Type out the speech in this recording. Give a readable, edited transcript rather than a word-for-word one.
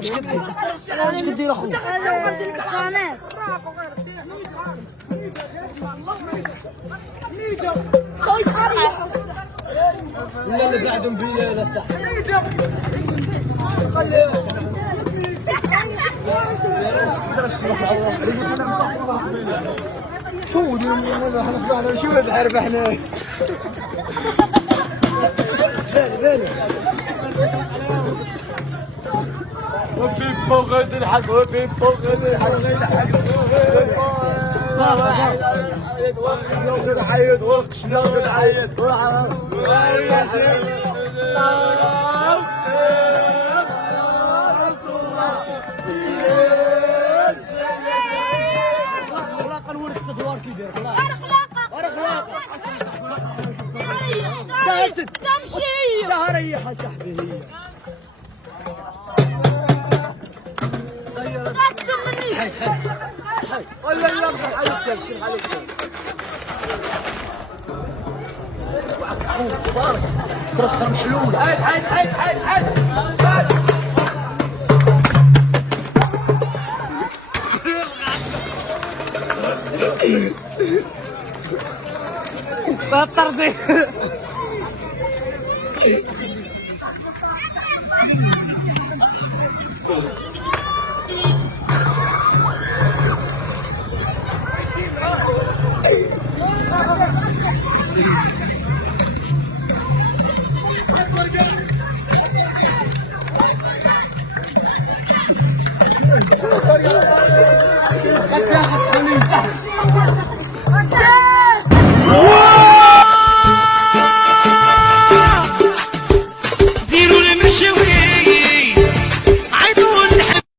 اش كدير اخويا؟ لا اللي بعدهم بينا ولا صح شو نحارب احنا بالي وفي فوق الحق وفي فوق الحق عيد وقت شلون عيد الصدوار كيدير تمشي ريح صاحبي هي لا تسمني ولا يمسح عليك يمسح عليك تبارك ترخم حلول حيد بطر دي